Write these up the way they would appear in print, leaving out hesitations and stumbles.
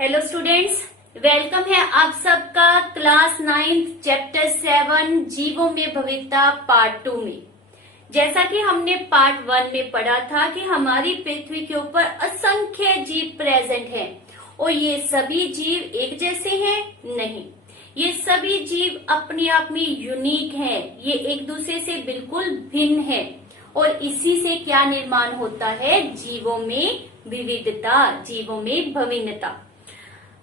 Hello students, welcome है आप सबका क्लास 9 चैप्टर 7 जीवों में विविधता पार्ट 2 में। जैसा कि हमने पार्ट 1 में पढ़ा था कि हमारी पृथ्वी के ऊपर असंख्य जीव प्रेजेंट हैं और ये सभी जीव एक जैसे हैं नहीं, ये सभी जीव अपने आप में यूनिक हैं, ये एक दूसरे से बिल्कुल भिन्न हैं और इसी से क्या निर्माण होता है, जीवों में विविधता, जीवों में भिन्नता।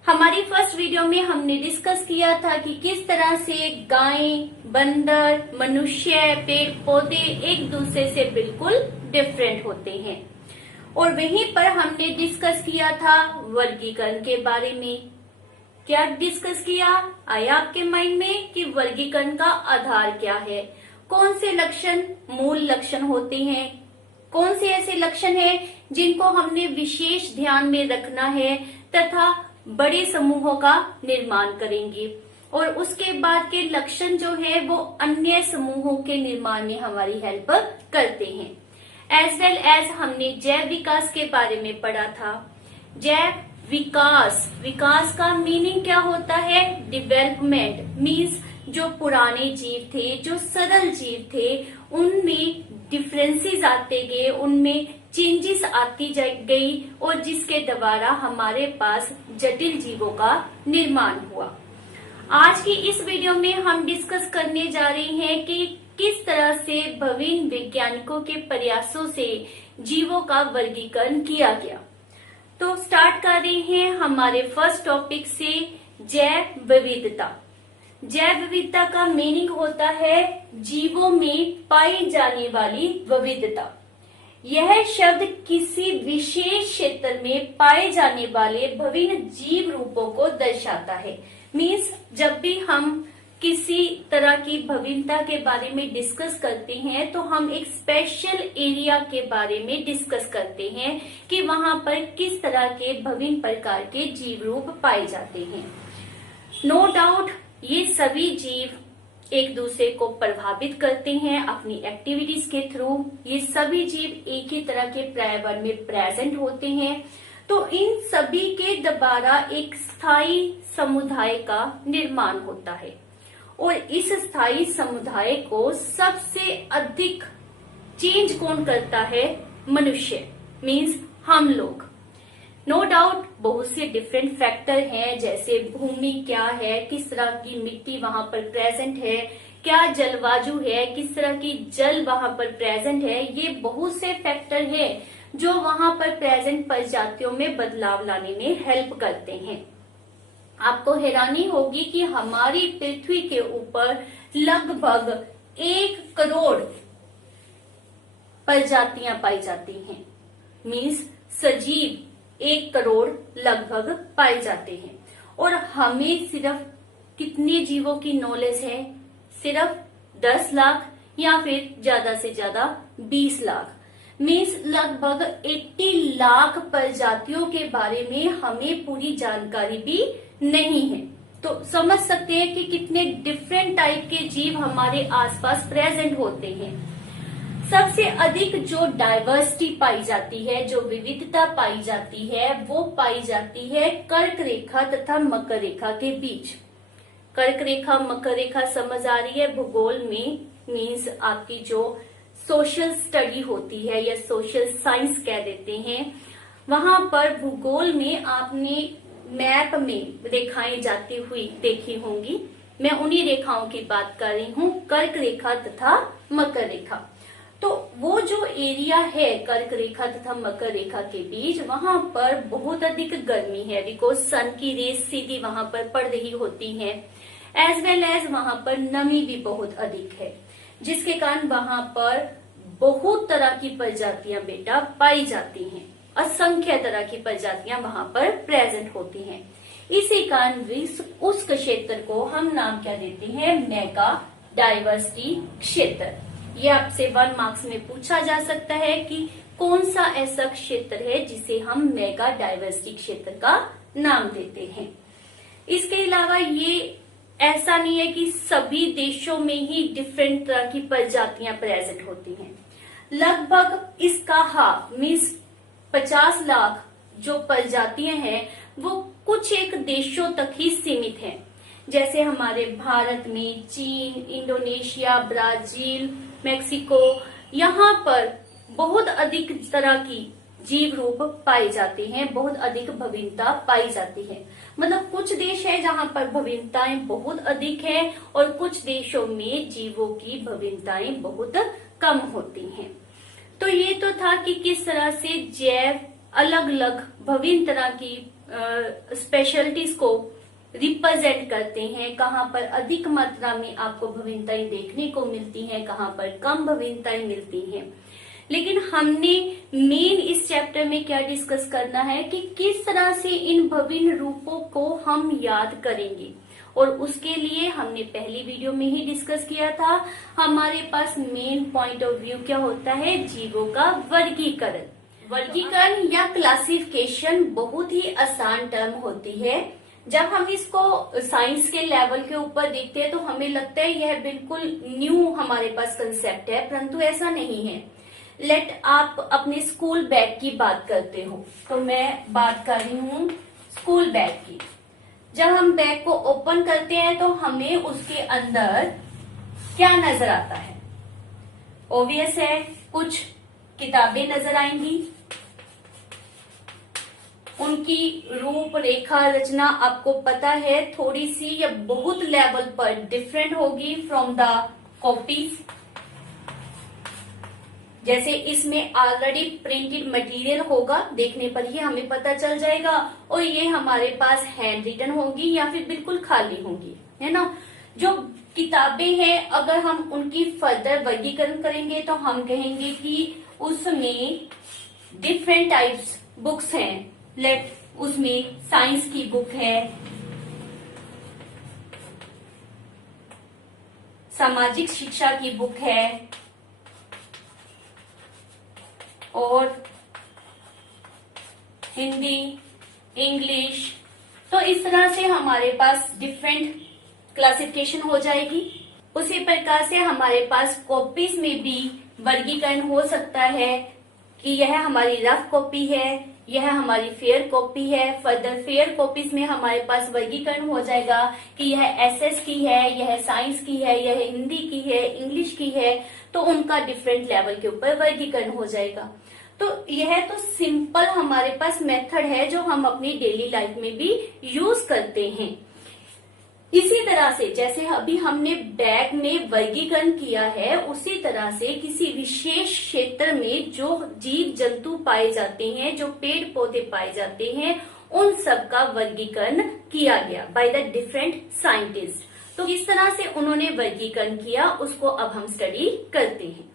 हमारी फर्स्ट वीडियो में हमने डिस्कस किया था कि किस तरह से गाय, बंदर, मनुष्य, पेड़ पौधे एक दूसरे से बिल्कुल डिफरेंट होते हैं और वहीं पर हमने डिस्कस किया था वर्गीकरण के बारे में। क्या डिस्कस किया, आया आपके माइंड में कि वर्गीकरण का आधार क्या है, कौन से लक्षण मूल लक्षण होते हैं, कौन से ऐसे लक्षण हैं जिनको हमने विशेष ध्यान में रखना है तथा बड़े समूहों का निर्माण करेंगे और उसके बाद के लक्षण जो है वो अन्य समूहों के निर्माण में हमारी हेल्प करते हैं। एज वेल एज हमने जैव विकास के बारे में पढ़ा था। जैव विकास, विकास का मीनिंग क्या होता है, डेवलपमेंट मीन्स जो पुराने जीव थे, जो सरल जीव थे, उनमें डिफरेंसेस आते गए, उनमें चेंजेस आती गई और जिसके द्वारा हमारे पास जटिल जीवों का निर्माण हुआ। आज की इस वीडियो में हम डिस्कस करने जा रहे हैं कि किस तरह से विभिन्न वैज्ञानिकों के प्रयासों से जीवों का वर्गीकरण किया गया। तो स्टार्ट कर रहे हैं हमारे फर्स्ट टॉपिक से, जैव विविधता। जैव विविधता का मीनिंग होता है जीवों में पाई जाने वाली विविधता। यह शब्द किसी विशेष क्षेत्र में पाए जाने वाले विभिन्न जीव रूपों को दर्शाता है। मीन्स जब भी हम किसी तरह की विभिन्नता के बारे में डिस्कस करते हैं तो हम एक स्पेशल एरिया के बारे में डिस्कस करते हैं कि वहां पर किस तरह के विभिन्न प्रकार के जीव रूप पाए जाते हैं। नो डाउट ये सभी जीव एक दूसरे को प्रभावित करते हैं अपनी एक्टिविटीज के थ्रू। ये सभी जीव एक ही तरह के पर्यावरण में प्रेजेंट होते हैं, तो इन सभी के द्वारा एक स्थायी समुदाय का निर्माण होता है और इस स्थायी समुदाय को सबसे अधिक चेंज कौन करता है, मनुष्य मीन्स हम लोग। नो डाउट बहुत से डिफरेंट फैक्टर हैं, जैसे भूमि क्या है, किस तरह की मिट्टी वहां पर प्रेजेंट है, क्या जलवायु है, किस तरह की जल वहां पर प्रेजेंट है, ये बहुत से फैक्टर हैं जो वहां पर प्रेजेंट प्रजातियों में बदलाव लाने में हेल्प करते हैं। आपको हैरानी होगी कि हमारी पृथ्वी के ऊपर लगभग 1 करोड़ प्रजातियां पाई जाती हैं, मीन्स सजीव 1 करोड़ लगभग पाए जाते हैं और हमें सिर्फ कितने जीवों की नॉलेज है, सिर्फ 10 लाख या फिर ज्यादा से ज्यादा 20 लाख, मीन्स लगभग 80 लाख प्रजातियों के बारे में हमें पूरी जानकारी भी नहीं है। तो समझ सकते हैं कि कितने डिफरेंट टाइप के जीव हमारे आसपास प्रेजेंट होते हैं। सबसे अधिक जो डाइवर्सिटी पाई जाती है, जो विविधता पाई जाती है, वो पाई जाती है कर्क रेखा तथा मकर रेखा के बीच। कर्क रेखा मकर रेखा समझ आ रही है भूगोल में, मीन्स आपकी जो सोशल स्टडी होती है या सोशल साइंस कह देते हैं, वहां पर भूगोल में आपने मैप में रेखाएं जाती हुई देखी होंगी। मैं उन्हीं रेखाओं की बात कर रही हूँ, कर्क रेखा तथा मकर रेखा। तो वो जो एरिया है कर्क रेखा तथा मकर रेखा के बीच, वहां पर बहुत अधिक गर्मी है, बिकॉज सन की रेस सीधी वहां पर पड़ रही होती है। एज वेल एज वहां पर नमी भी बहुत अधिक है, जिसके कारण वहां पर बहुत तरह की प्रजातियां बेटा पाई जाती हैं, असंख्य तरह की प्रजातियां वहां पर प्रेजेंट होती हैं। इसी कारण उस क्षेत्र को हम नाम क्या देते हैं, मेगा डाइवर्सिटी क्षेत्र। ये आपसे 1 मार्क्स में पूछा जा सकता है कि कौन सा ऐसा क्षेत्र है जिसे हम मेगा डाइवर्सिटी क्षेत्र का नाम देते हैं। इसके अलावा ये ऐसा नहीं है कि सभी देशों में ही डिफरेंट तरह की प्रजातियां प्रेजेंट होती हैं। लगभग इसका हाफ मीन्स 50 लाख जो प्रजातियां हैं वो कुछ एक देशों तक ही सीमित है। जैसे हमारे भारत में चीन, इंडोनेशिया, ब्राजील, मेक्सिको, यहाँ पर बहुत अधिक तरह की जीव रूप पाए जाते हैं, बहुत अधिक विभिन्नता पाई जाती है। मतलब कुछ देश है जहाँ पर विभिन्नताएं बहुत अधिक है और कुछ देशों में जीवों की विभिन्नताएं बहुत कम होती हैं। तो ये तो था कि किस तरह से जैव अलग अलग विभिन्न तरह की स्पेशलिटीज को रिप्रेजेंट करते हैं, कहाँ पर अधिक मात्रा में आपको विभिन्नताएं देखने को मिलती हैं, कहाँ पर कम विभिन्नताएं मिलती हैं। लेकिन हमने मेन इस चैप्टर में क्या डिस्कस करना है कि किस तरह से इन विभिन्न रूपों को हम याद करेंगे, और उसके लिए हमने पहली वीडियो में ही डिस्कस किया था। हमारे पास मेन पॉइंट ऑफ व्यू क्या होता है, जीवों का वर्गीकरण। वर्गीकरण या क्लासिफिकेशन बहुत ही आसान टर्म होती है। जब हम इसको साइंस के लेवल के ऊपर देखते हैं तो हमें लगता है यह बिल्कुल न्यू हमारे पास कंसेप्ट है, परंतु ऐसा नहीं है। लेट आप अपने स्कूल बैग की बात करते हो, तो मैं बात कर रही हूँ स्कूल बैग की। जब हम बैग को ओपन करते हैं तो हमें उसके अंदर क्या नजर आता है? ऑब्वियस है, कुछ किताबें नजर आएंगी, उनकी रूप रेखा रचना आपको पता है थोड़ी सी या बहुत लेवल पर डिफरेंट होगी फ्रॉम द कॉपीज। जैसे इसमें ऑलरेडी प्रिंटेड मटेरियल होगा, देखने पर ही हमें पता चल जाएगा, और ये हमारे पास हैंड रिटन होगी या फिर बिल्कुल खाली होंगी, है ना। जो किताबें हैं अगर हम उनकी फर्दर वर्गीकरण करेंगे तो हम कहेंगे कि उसमें डिफरेंट टाइप्स बुक्स हैं। लेट उसमें साइंस की बुक है, सामाजिक शिक्षा की बुक है, और हिंदी, इंग्लिश। तो इस तरह से हमारे पास डिफरेंट क्लासिफिकेशन हो जाएगी। उसी प्रकार से हमारे पास कॉपीज में भी वर्गीकरण हो सकता है कि यह हमारी रफ कॉपी है, यह हमारी फेयर कॉपी है। फर्दर फेयर कॉपीज में हमारे पास वर्गीकरण हो जाएगा कि यह एसएस की है, यह साइंस की है, यह हिंदी की है, इंग्लिश की है। तो उनका डिफरेंट लेवल के ऊपर वर्गीकरण हो जाएगा। तो यह तो सिंपल हमारे पास मेथड है जो हम अपनी डेली लाइफ में भी यूज करते हैं। इसी तरह से जैसे अभी हमने बैग में वर्गीकरण किया है, उसी तरह से किसी विशेष क्षेत्र में जो जीव जंतु पाए जाते हैं, जो पेड़ पौधे पाए जाते हैं, उन सब का वर्गीकरण किया गया बाय द डिफरेंट साइंटिस्ट। तो किस तरह से उन्होंने वर्गीकरण किया उसको अब हम स्टडी करते हैं।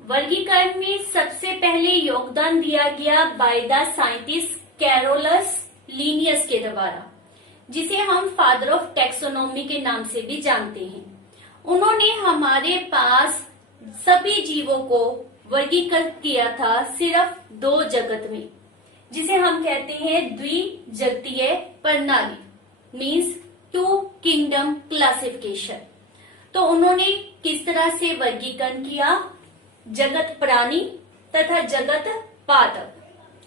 वर्गीकरण में सबसे पहले योगदान दिया गया by the scientist Carolus Linnaeus के द्वारा, जिसे हम फादर ऑफ टैक्सोनॉमी के नाम से भी जानते हैं। उन्होंने हमारे पास सभी जीवों को वर्गीकृत किया था सिर्फ दो जगत में, जिसे हम कहते हैं द्विजगतीय प्रणाली, मीन्स टू किंगडम क्लासिफिकेशन। तो उन्होंने किस तरह से वर्गीकरण किया? जगत प्राणी तथा जगत पादप,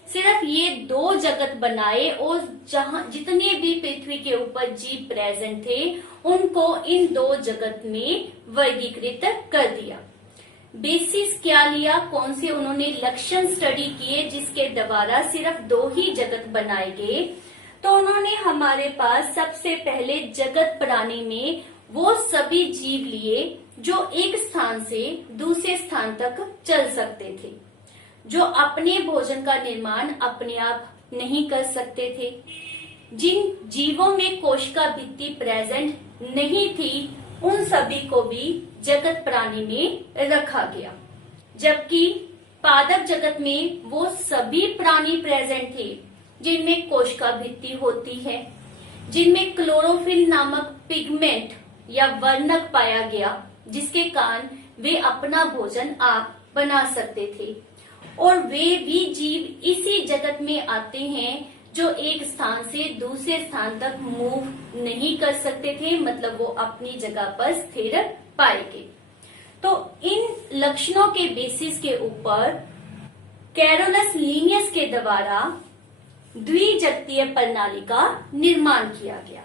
सिर्फ ये दो जगत बनाए, और जहां जितने भी पृथ्वी के ऊपर जीव प्रेजेंट थे उनको इन दो जगत में वर्गीकृत कर दिया। बेसिस क्या लिया, कौन से उन्होंने लक्षण स्टडी किए जिसके द्वारा सिर्फ दो ही जगत बनाए गए? तो उन्होंने हमारे पास सबसे पहले जगत प्राणी में वो सभी जीव लिए जो एक स्थान से दूसरे स्थान तक चल सकते थे, जो अपने भोजन का निर्माण अपने आप नहीं कर सकते थे, जिन जीवों में कोशिका भित्ति प्रेजेंट नहीं थी, उन सभी को भी जगत प्राणी में रखा गया। जबकि पादप जगत में वो सभी प्राणी प्रेजेंट थे जिनमें कोशिका भित्ति होती है, जिनमें क्लोरोफिल नामक पिगमेंट या वर्णक पाया गया, जिसके कारण वे अपना भोजन आप बना सकते थे। और वे भी जीव इसी जगत में आते हैं जो एक स्थान से दूसरे स्थान तक मूव नहीं कर सकते थे, मतलब वो अपनी जगह पर स्थिर पाएंगे। तो इन लक्षणों के बेसिस के ऊपर कैरोलस लिनियस के द्वारा द्विजगतीय प्रणाली का निर्माण किया गया।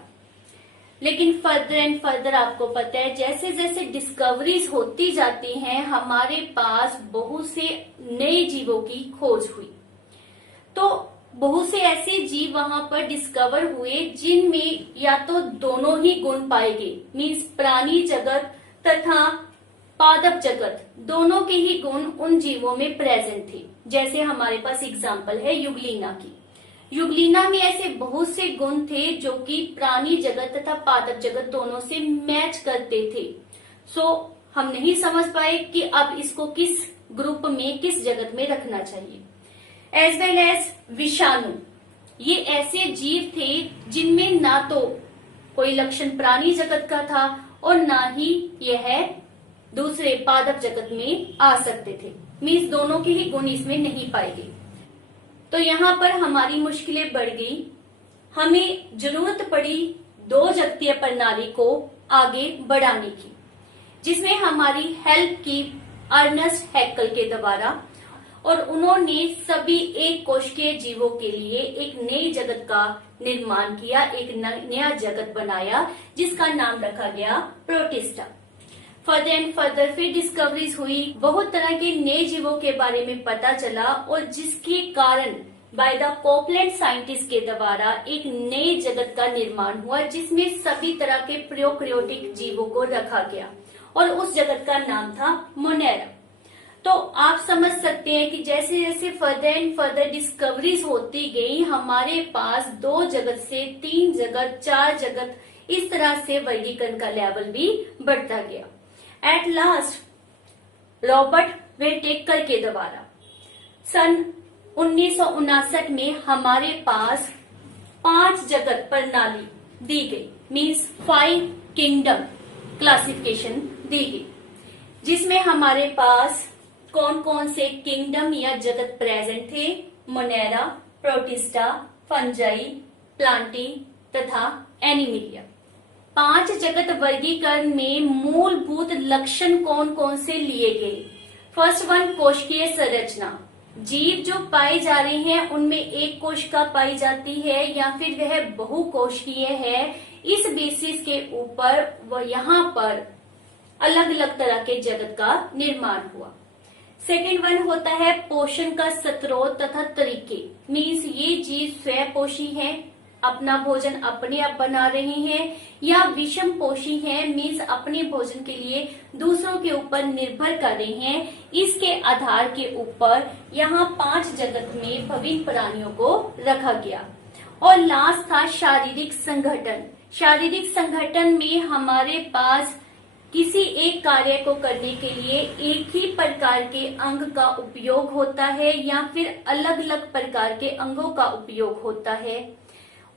लेकिन फर्दर एंड फर्दर आपको पता है जैसे जैसे डिस्कवरीज होती जाती हैं हमारे पास बहुत से नए जीवों की खोज हुई। तो बहुत से ऐसे जीव वहां पर डिस्कवर हुए जिनमें या तो दोनों ही गुण पाए गए, मीन्स प्राणी जगत तथा पादप जगत दोनों के ही गुण उन जीवों में प्रेजेंट थे। जैसे हमारे पास एग्जांपल है युगलीना की। युगलीना में ऐसे बहुत से गुण थे जो कि प्राणी जगत तथा पादप जगत दोनों से मैच करते थे। सो हम नहीं समझ पाए कि अब इसको किस ग्रुप में किस जगत में रखना चाहिए। एज वेल एज विषाणु, ये ऐसे जीव थे जिनमें ना तो कोई लक्षण प्राणी जगत का था और ना ही यह दूसरे पादप जगत में आ सकते थे, मीन्स दोनों के ही गुण इसमें नहीं पाए गए। तो यहाँ पर हमारी मुश्किलें बढ़ गई। हमें जरूरत पड़ी दो जगतीय प्रणाली को आगे बढ़ाने की, जिसमें हमारी हेल्प की अर्नेस्ट हैक्कल के द्वारा, और उन्होंने सभी एक कोशिकीय जीवों के लिए एक नई जगत का निर्माण किया, एक नया जगत बनाया जिसका नाम रखा गया प्रोटिस्टा। फर्दर एंड फर्दर फिर डिस्कवरीज हुई, बहुत तरह के नए जीवों के बारे में पता चला और जिसके कारण बाय द कोपलैंड साइंटिस्ट के द्वारा एक नए जगत का निर्माण हुआ जिसमें सभी तरह के प्रोकैरियोटिक जीवों को रखा गया और उस जगत का नाम था मोनेरा। तो आप समझ सकते हैं कि जैसे जैसे फर्दर एंड फर्दर डिस्कवरीज होती गई हमारे पास 2 जगत से 3 जगत 4 जगत इस तरह से वर्गीकरण का लेवल भी बढ़ता गया। एट लास्ट रॉबर्ट वेटेकर के द्वारा सन 1959 में हमारे पास 5 जगत प्रणाली दी गई, मीन्स 5 किंगडम क्लासिफिकेशन दी गई, जिसमें हमारे पास कौन कौन से किंगडम या जगत प्रेजेंट थे। मोनेरा, प्रोटिस्टा, फंजाई, प्लांटी तथा एनिमिलिया। 5 जगत वर्गीकरण में मूलभूत लक्षण कौन कौन से लिए गए। फर्स्ट वन, कोशिकीय संरचना। जीव जो पाए जा रहे हैं उनमें एक कोशिका पाई जाती है या फिर वह बहुकोशिकीय है, इस बेसिस के ऊपर वह यहाँ पर अलग अलग तरह के जगत का निर्माण हुआ। सेकेंड वन होता है पोषण का स्रोत तथा तरीके, मीन्स ये जीव स्वपोषी है, अपना भोजन अपने आप बना रहे हैं, या विषम पोषी है, मीन्स अपने भोजन के लिए दूसरों के ऊपर निर्भर कर रहे हैं। इसके आधार के ऊपर यहाँ 5 जगत में विभिन्न प्राणियों को रखा गया। और लास्ट था शारीरिक संगठन। शारीरिक संगठन में हमारे पास किसी एक कार्य को करने के लिए एक ही प्रकार के अंग का उपयोग होता है या फिर अलग अलग प्रकार के अंगों का उपयोग होता है।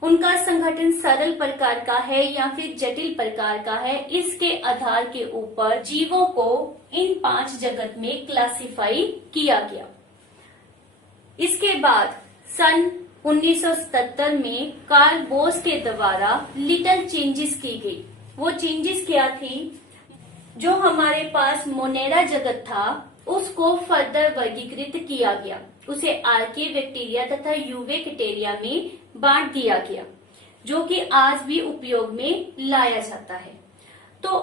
उनका संगठन सरल प्रकार का है या फिर जटिल प्रकार का है, इसके आधार के ऊपर जीवों को इन 5 जगत में क्लासिफाई किया गया। इसके बाद सन 1977 में कार्ल बोस के द्वारा लिटिल चेंजेस की गई। वो चेंजेस क्या थी, जो हमारे पास मोनेरा जगत था उसको फर्दर वर्गीकृत किया गया, उसे आर्किया बैक्टीरिया तथा यूवेक्टेरिया में बांट दिया गया, जो कि आज भी उपयोग में लाया जाता है। तो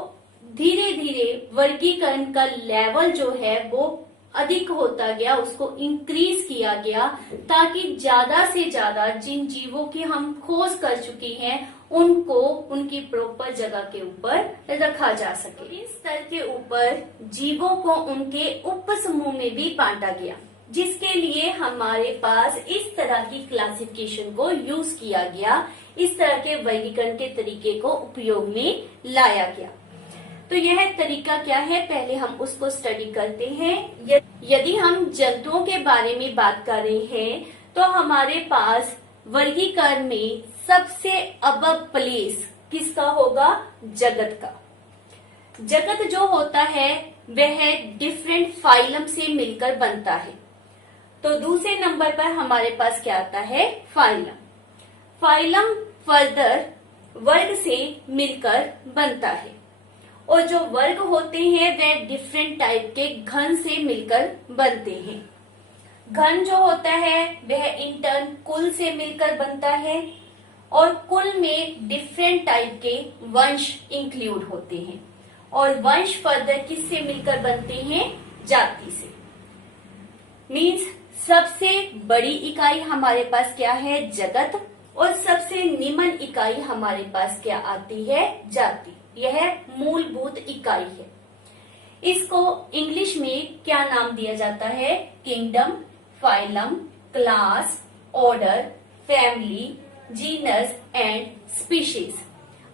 धीरे धीरे वर्गीकरण का लेवल जो है वो अधिक होता गया, उसको इंक्रीज किया गया ताकि ज्यादा से ज्यादा जिन जीवों की हम खोज कर चुके हैं उनको उनकी प्रॉपर जगह के ऊपर रखा जा सके। इस स्तर के ऊपर जीवों को उनके उप समूह में भी बांटा गया, जिसके लिए हमारे पास इस तरह की क्लासिफिकेशन को यूज किया गया, इस तरह के वर्गीकरण के तरीके को उपयोग में लाया गया। तो यह तरीका क्या है, पहले हम उसको स्टडी करते हैं। यदि हम जंतुओं के बारे में बात कर रहे हैं तो हमारे पास वर्गीकरण में सबसे अबव प्लेस किसका होगा, जगत का। जगत जो होता है वह डिफरेंट फाइलम से मिलकर बनता है। तो दूसरे नंबर पर हमारे पास क्या आता है, फाइलम। फाइलम फर्दर वर्ग से मिलकर बनता है और जो वर्ग होते हैं वह डिफरेंट टाइप के घन से मिलकर बनते हैं। घन जो होता है वह इन टर्न कुल से मिलकर बनता है और कुल में डिफरेंट टाइप के वंश इंक्लूड होते हैं और वंश फर्दर किससे मिलकर बनते हैं? जाति से। मीन्स सबसे बड़ी इकाई हमारे पास क्या है? जगत। और सबसे निम्न इकाई हमारे पास क्या आती है? जाति। यह मूलभूत इकाई है। इसको इंग्लिश में क्या नाम दिया जाता है? Kingdom, phylum, class, order, family, genus and species.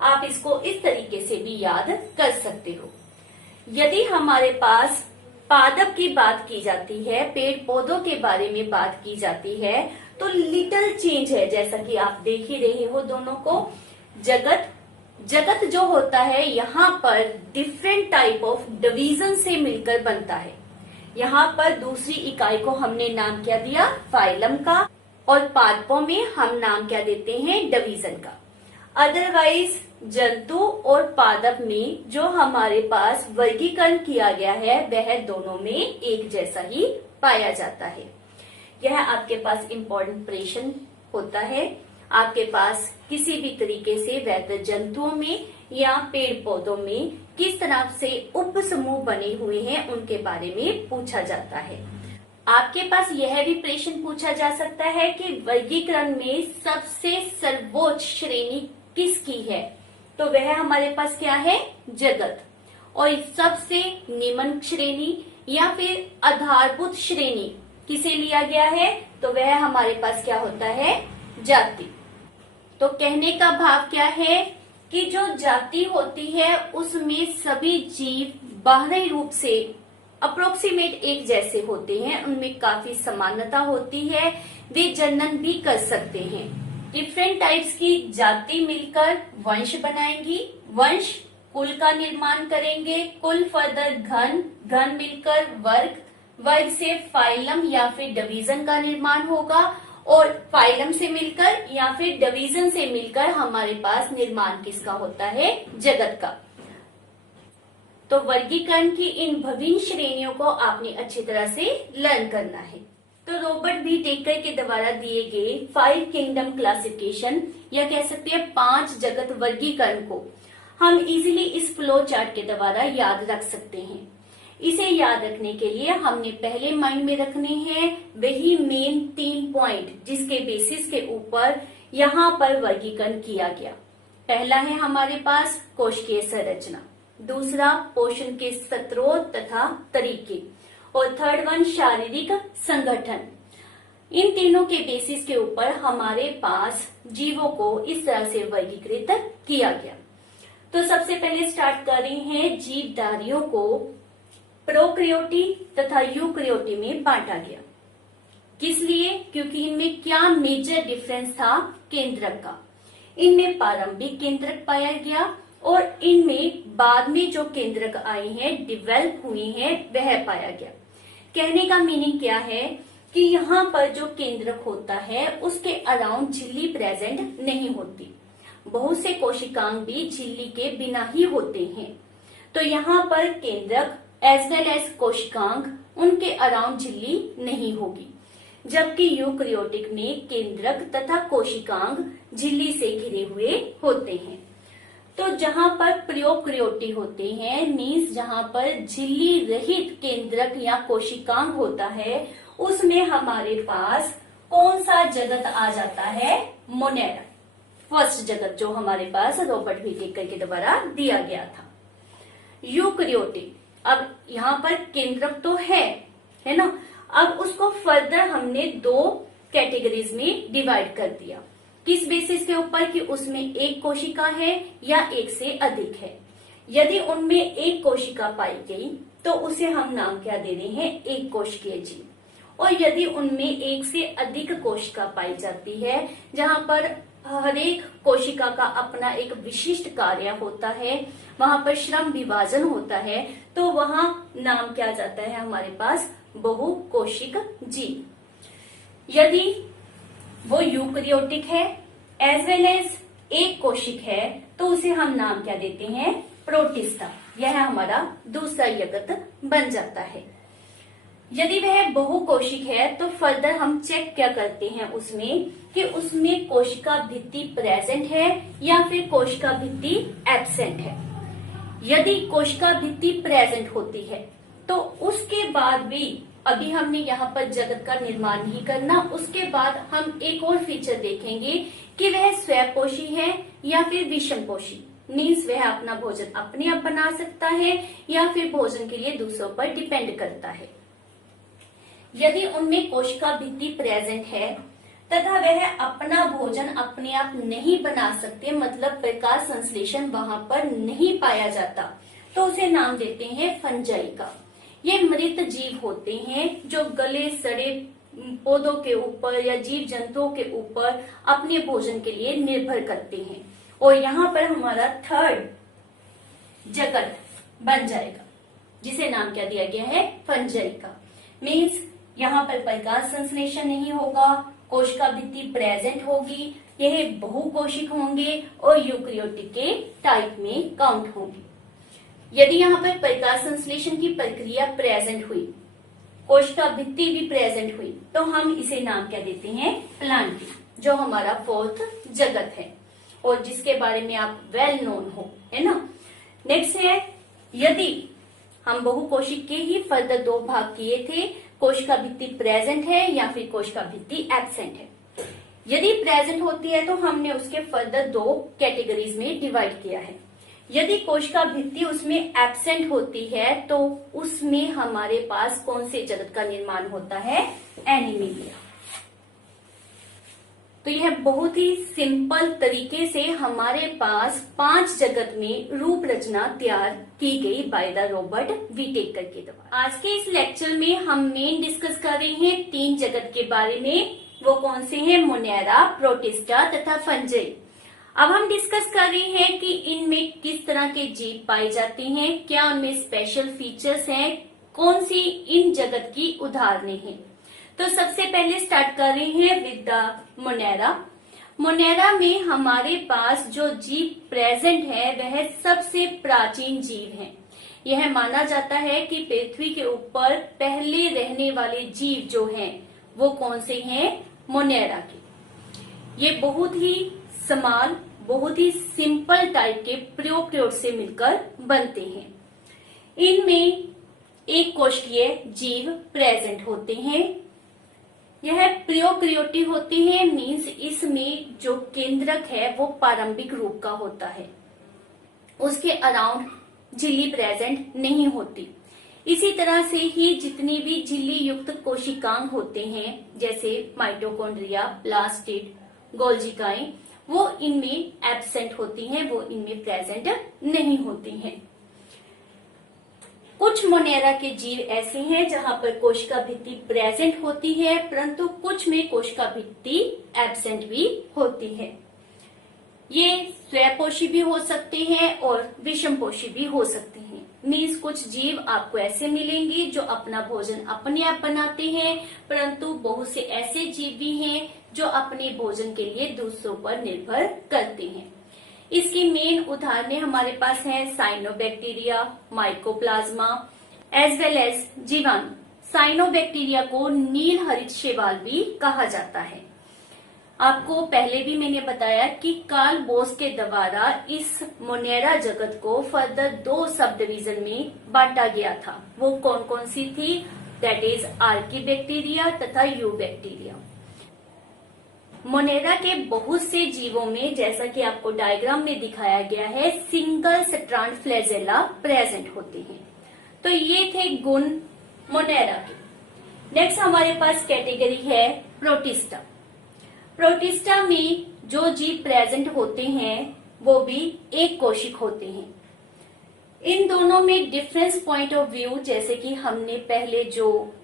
आप इसको इस तरीके से भी याद कर सकते हो। यदि हमारे पास पादप की बात की जाती है, पेड़ पौधों के बारे में बात की जाती है, तो लिटिल चेंज है, जैसा कि आप देख ही रहे हो दोनों को। जगत जो होता है यहाँ पर डिफरेंट टाइप ऑफ डिवीजन से मिलकर बनता है। यहाँ पर दूसरी इकाई को हमने नाम क्या दिया? फाइलम का। और पादपों में हम नाम क्या देते हैं? डिवीजन का। अदरवाइज जंतु और पादप में जो हमारे पास वर्गीकरण किया गया है वह दोनों में एक जैसा ही पाया जाता है। यह आपके पास इम्पोर्टेंट प्रश्न होता है। आपके पास किसी भी तरीके से वैध जंतुओं में या पेड़ पौधों में किस तरह से उप समूह बने हुए हैं उनके बारे में पूछा जाता है। आपके पास यह भी प्रश्न पूछा जा सकता है कि वर्गीकरण में सबसे सर्वोच्च श्रेणी किसकी है? तो वह हमारे पास क्या है? जगत। और सबसे निम्न श्रेणी या फिर आधारभूत श्रेणी किसे लिया गया है? तो वह हमारे पास क्या होता है? जाति। तो कहने का भाव क्या है कि जो जाति होती है उसमें सभी जीव बाहरी रूप से अप्रोक्सीमेट एक जैसे होते हैं, उनमें काफी समानता होती है, वे जनन भी कर सकते हैं। डिफरेंट टाइप्स की जाति मिलकर वंश बनाएंगी, वंश कुल का निर्माण करेंगे, कुल फर्दर घन मिलकर वर्ग, वर्ग से फाइलम या फिर डिवीजन का निर्माण होगा और फाइलम से मिलकर या फिर डिवीजन से मिलकर हमारे पास निर्माण किसका होता है? जगत का। तो वर्गीकरण की इन विभिन्न श्रेणियों को आपने अच्छी तरह से लर्न करना है। तो रॉबर्ट बी टेकर के द्वारा दिए गए 5 किंगडम क्लासिफिकेशन या कह सकते हैं 5 जगत वर्गीकरण को हम इजीली इस फ्लो चार्ट के द्वारा याद रख सकते हैं। इसे याद रखने के लिए हमने पहले माइंड में रखने हैं वही मेन 3 पॉइंट जिसके बेसिस के ऊपर यहाँ पर वर्गीकरण किया गया। पहला है हमारे पास कोशिकीय संरचना, दूसरा पोषण के स्रोत तथा तरीके और थर्ड वन शारीरिक संगठन। इन तीनों के बेसिस के ऊपर हमारे पास जीवों को इस तरह से वर्गीकृत किया गया। तो सबसे पहले स्टार्ट कर रहे हैं जीवधारियों को प्रोक्रियोटी तथा यूक्रियोटी में बांटा गया। किस लिए? क्योंकि इनमें क्या मेजर डिफरेंस था? केंद्रक का। इनमें प्रारंभिक केंद्रक पाया गया और इनमें बाद में जो केंद्रक आए हैं, डेवलप हुए हैं, वह पाया गया। कहने का मीनिंग क्या है कि यहाँ पर जो केंद्रक होता है उसके अराउंड झिल्ली प्रेजेंट नहीं होती। बहुत से कोशिकांग भी झिल्ली के बिना ही होते हैं। तो यहाँ पर केंद्रक एज वेल एज कोशिकांग उनके अराउंड झिल्ली नहीं होगी, जबकि यूकरियोटिक में केंद्रक तथा कोशिकांग झिल्ली से घिरे हुए होते हैं। तो जहां पर प्रोक्रियोटी होते हैं मीन्स जहां पर झिल्ली रहित केंद्रक या कोशिकांग होता है, उसमें हमारे पास कौन सा जगत आ जाता है? मोनेरा, फर्स्ट जगत जो हमारे पास रॉबर्ट बी टेकर के द्वारा दिया गया था। यूकरियोटिक, अब यहाँ पर केंद्रक तो है ना, अब उसको फर्दर हमने 2 कैटेगरीज में डिवाइड कर दिया। किस बेसिस के ऊपर कि उसमें एक कोशिका है या एक से अधिक है। यदि उनमें एक कोशिका पाई गई तो उसे हम नाम क्या दे रहे हैं? एक कोशिकीय जीव। और यदि उनमें एक से अधिक कोशिका पाई जाती है जहां पर हर एक कोशिका का अपना एक विशिष्ट कार्य होता है, वहां पर श्रम विभाजन होता है, तो वहां नाम क्या जाता है हमारे पास? बहुकोशिक जीव। यदि वो यूकरियोटिक है एज वेल एज एक कोशिक है तो उसे हम नाम क्या देते हैं? प्रोटिस्टा। यह हमारा दूसरा जगत बन जाता है। यदि वह बहुकोशिक है तो फर्दर हम चेक क्या करते हैं उसमें कि उसमें कोशिका भित्ति प्रेजेंट है या फिर कोशिका भित्ति एब्सेंट है। यदि कोशिका भित्ति प्रेजेंट होती है तो उसके बाद भी अभी हमने यहाँ पर जगत का निर्माण नहीं करना, उसके बाद हम एक और फीचर देखेंगे कि वह स्वयंपोषी है या फिर विषमपोषी। मीन्स वह अपना भोजन अपने आप बना सकता है या फिर भोजन के लिए दूसरों पर डिपेंड करता है। यदि उनमें कोशिका भित्ति प्रेजेंट है तथा वह अपना भोजन अपने आप नहीं बना सकते, मतलब प्रकाश संश्लेषण वहां पर नहीं पाया जाता, तो उसे नाम देते हैं फंजाई का। ये मृत जीव होते हैं जो गले सड़े पौधों के ऊपर या जीव जंतुओं के ऊपर अपने भोजन के लिए निर्भर करते हैं। और यहाँ पर हमारा थर्ड जगत बन जाएगा जिसे नाम क्या दिया गया है, फंजाई का। मीन्स यहाँ पर प्रकाश संश्लेषण नहीं होगा, कोशिका भित्ति प्रेजेंट होगी, यह बहुकोशिक होंगे और यूकेरियोटिक के टाइप में काउंट होंगे। यदि यहाँ पर प्रकाश संश्लेषण की प्रक्रिया प्रेजेंट हुई, कोशिका भित्ति भी प्रेजेंट हुई, तो हम इसे नाम क्या देते हैं, प्लांट, जो हमारा फोर्थ जगत है और जिसके बारे में आप वेल नोन हो, है ना। नेक्स्ट है, यदि हम बहुकोशिक के ही फर्दर दो भाग किए थे, कोशिका भित्ति प्रेजेंट है या फिर कोशिका भित्ति एब्सेंट है। यदि प्रेजेंट होती है तो हमने उसके फर्दर दो कैटेगरीज में डिवाइड किया है। यदि कोशिका भित्ति उसमें एब्सेंट होती है तो उसमें हमारे पास कौन से जगत का निर्माण होता है, एनीमिलिया। तो यह बहुत ही सिंपल तरीके से हमारे पास 5 जगत में रूप रचना तैयार की गई बाय द रॉबर्ट विटेकर के द्वारा। आज के इस लेक्चर में हम मेन डिस्कस कर रहे हैं 3 जगत के बारे में। वो कौन से हैं, मोनेरा, प्रोटिस्टा तथा फंजाई। अब हम डिस्कस कर रहे हैं कि इनमें किस तरह के जीव पाए जाते हैं, क्या उनमें स्पेशल फीचर्स हैं, कौन सी इन जगत की उदाहरणें हैं। तो सबसे पहले स्टार्ट कर रहे हैं विद द मोनेरा। मोनेरा में हमारे पास जो जीव प्रेजेंट है वह सबसे प्राचीन जीव है। यह माना जाता है कि पृथ्वी के ऊपर पहले रहने वाले जीव जो हैं वो कौन से हैं, मोनेरा के। ये बहुत ही स्मॉल, बहुत ही सिंपल टाइप के प्रोकैरियोट से मिलकर बनते हैं। इनमें एक कोशिकीय जीव प्रेजेंट होते हैं। यह प्रोकैरियोटिक होते हैं, मीन्स इसमें जो केंद्रक है वो प्रारंभिक रूप का होता है, उसके अराउंड झिल्ली प्रेजेंट नहीं होती। इसी तरह से ही जितनी भी झिल्ली युक्त कोशिकांग होते हैं जैसे माइटोकॉन्ड्रिया, प्लास्टिड, गोल्जिकाएं, वो इनमें एब्सेंट होती हैं, वो इनमें प्रेजेंट नहीं होती हैं। कुछ मोनेरा के जीव ऐसे हैं जहां पर कोशिका भित्ति प्रेजेंट होती है, परंतु कुछ में कोशिका भित्ति एब्सेंट भी होती है। ये स्वयंपोषी भी हो सकते हैं और विषमपोषी भी हो सकते हैं। मीन्स कुछ जीव आपको ऐसे मिलेंगे जो अपना भोजन अपने आप बनाते हैं, परंतु बहुत से ऐसे जीव भी हैं जो अपने भोजन के लिए दूसरों पर निर्भर करते हैं। इसकी मेन उदाहरणें हमारे पास हैं cyanobacteria, mycoplasma as well as जीवाणु। साइनोबैक्टीरिया को नील हरित शैवाल भी कहा जाता है। आपको पहले भी मैंने बताया कि कार्ल बोस के द्वारा इस मोनेरा जगत को फर्दर 2 सब डिवीजन में बांटा गया था। वो कौन कौन सी थी, दैट इज आर्कीबैक्टीरिया तथा यूबैक्टीरिया। मोनेरा के बहुत से जीवों में, जैसा कि आपको डायग्राम में दिखाया गया है, सिंगल स्ट्रैंड फ्लैजेला प्रेजेंट होते हैं। तो ये थे गुण मोनेरा के। नेक्स्ट हमारे पास कैटेगरी है प्रोटिस्टा। प्रोटिस्टा में जो जीव प्रेजेंट होते हैं वो भी एक कोशिक होते हैं। इन दोनों में डिफरेंस पॉइंट ऑफ व्यू, जैसे कि हमने पहले जो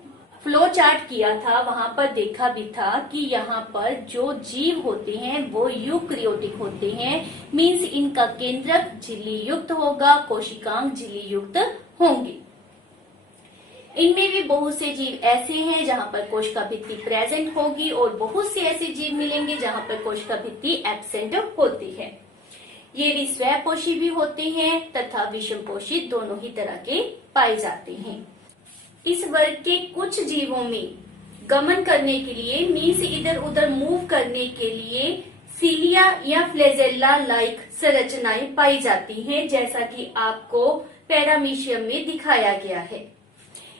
फ्लो चार्ट किया था वहां पर देखा भी था कि यहाँ पर जो जीव होते हैं वो यूकेरियोटिक होते हैं। मींस इनका केंद्रक झिल्ली युक्त होगा, कोशिकांग झिल्ली युक्त होंगे। इनमें भी बहुत से जीव ऐसे हैं जहां पर कोशिका भित्ति प्रेजेंट होगी और बहुत से ऐसे जीव मिलेंगे जहां पर कोशिका भित्ति एब्सेंट होती है। ये भी स्वयंपोषी भी होते हैं तथा विषमपोषी, दोनों ही तरह के पाए जाते हैं। इस वर्ग के कुछ जीवों में गमन करने के लिए मीन्स इधर उधर मूव करने के लिए सीलिया या फ्लेजेला लाइक संरचनाएं पाई जाती हैं, जैसा कि आपको पैरामीशियम में दिखाया गया है।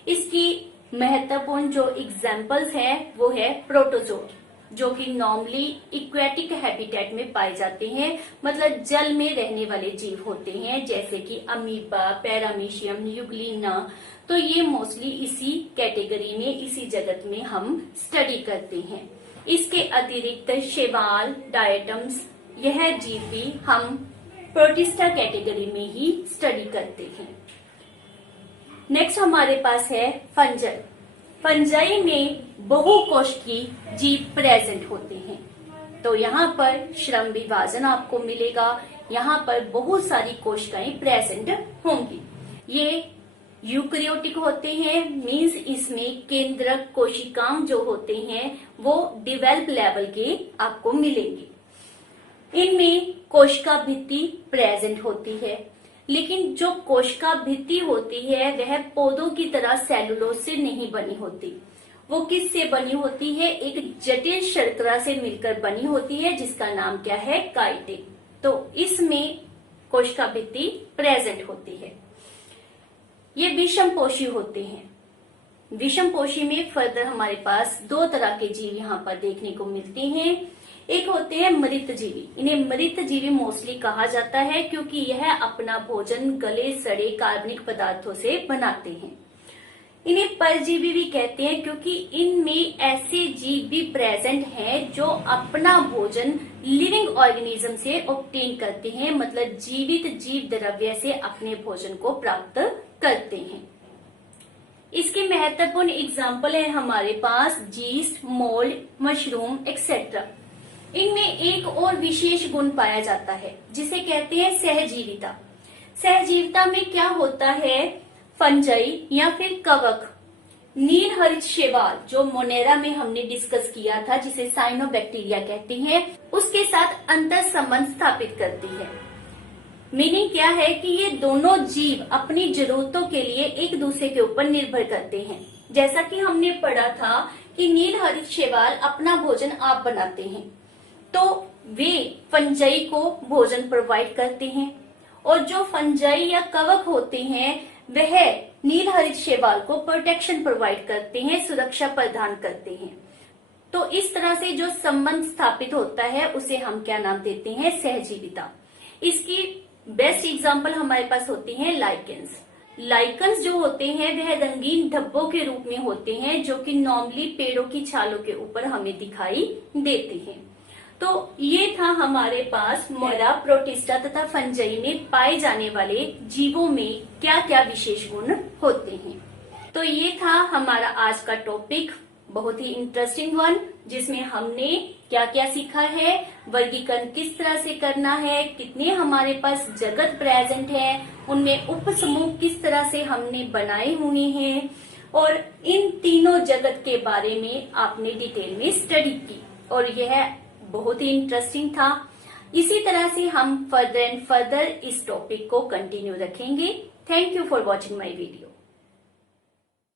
इसकी महत्वपूर्ण जो एग्जाम्पल्स हैं वो है प्रोटोजोआ, जो कि नॉर्मली इक्वेटिक हैबिटेट में पाए जाते हैं, मतलब जल में रहने वाले जीव होते हैं, जैसे कि अमीबा, पैरामीशियम, यूग्लिना। तो ये मोस्टली इसी कैटेगरी में, इसी जगत में हम स्टडी करते हैं। इसके अतिरिक्त शैवाल, डायटम्स, यह जीव भी हम प्रोटिस्टा कैटेगरी में ही स्टडी करते हैं। नेक्स्ट हमारे पास है फंजाई। फंजाई में बहुकोष्ठी जीव प्रेजेंट होते हैं। तो यहाँ पर श्रम विभाजन आपको मिलेगा, यहाँ पर बहुत सारी कोशिकाएं प्रेजेंट होंगी। ये यूकैरियोटिक होते हैं, मीन्स इसमें केंद्रक कोशिकाएं जो होते हैं वो डेवलप लेवल के आपको मिलेंगे। इनमें कोशिका भित्ति प्रेजेंट होती है, लेकिन जो कोशिका भित्ति होती है वह पौधों की तरह सेलुलोज से नहीं बनी होती। वो किससे बनी होती है? एक जटिल शर्करा से मिलकर बनी होती है, जिसका नाम क्या है? काइटिन। तो इसमें कोशिका भित्ति प्रेजेंट होती है। ये विषमपोषी होते हैं। विषमपोषी में फर्दर हमारे पास दो तरह के जीव यहाँ पर देखने को मिलते हैं। एक होते हैं मृतजीवी। इन्हें मृतजीवी मोस्टली कहा जाता है क्योंकि यह अपना भोजन गले सड़े कार्बनिक पदार्थों से बनाते हैं। इन्हें परजीवी भी कहते हैं क्योंकि इनमें ऐसे जीव भी प्रेजेंट हैं जो अपना भोजन लिविंग ऑर्गेनिज्म से ऑब्टेन करते हैं, मतलब जीवित जीव द्रव्य से अपने भोजन को प्राप्त करते हैं। इसके महत्वपूर्ण एग्जाम्पल है हमारे पास जीस्ट, मोल्ड, मशरूम एक्सेट्रा। इनमें एक और विशेष गुण पाया जाता है जिसे कहते हैं सहजीविता। सहजीविता में क्या होता है? फंजाई या फिर कवक, नील हरित शैवाल जो मोनेरा में हमने डिस्कस किया था, जिसे साइनोबैक्टीरिया कहते हैं, उसके साथ अंतर संबंध स्थापित करती है। मीनिंग क्या है कि ये दोनों जीव अपनी जरूरतों के लिए एक दूसरे के ऊपर निर्भर करते हैं। जैसा कि हमने पढ़ा था कि नील हरित शैवाल अपना भोजन आप बनाते हैं, तो वे फंजाई को भोजन प्रोवाइड करते हैं, और जो फंजाई या कवक होते हैं वह नील हरित शैवाल को प्रोटेक्शन प्रोवाइड करते हैं, सुरक्षा प्रदान करते हैं। तो इस तरह से जो संबंध स्थापित होता है उसे हम क्या नाम देते हैं? सहजीविता। इसकी बेस्ट एग्जांपल हमारे पास होती हैं लाइकेंस। लाइकेंस जो होते हैं वह रंगीन धब्बों के रूप में होते हैं, जो कि नॉर्मली पेड़ों की छालों के ऊपर हमें दिखाई देते हैं। तो ये था हमारे पास मोनेरा, प्रोटिस्टा तथा फंजाई में पाए जाने वाले जीवों में क्या क्या विशेष गुण होते हैं। तो ये था हमारा आज का टॉपिक, बहुत ही इंटरेस्टिंग वन, जिसमें हमने क्या क्या सीखा है, वर्गीकरण किस तरह से करना है, कितने हमारे पास जगत प्रेजेंट है, उनमें उप समूह किस तरह से हमने बनाए हुए हैं, और इन तीनों जगत के बारे में आपने डिटेल में स्टडी की, और यह बहुत ही इंटरेस्टिंग था। इसी तरह से हम फर्दर एंड फर्दर इस टॉपिक को कंटिन्यू रखेंगे। Thank you for watching my video.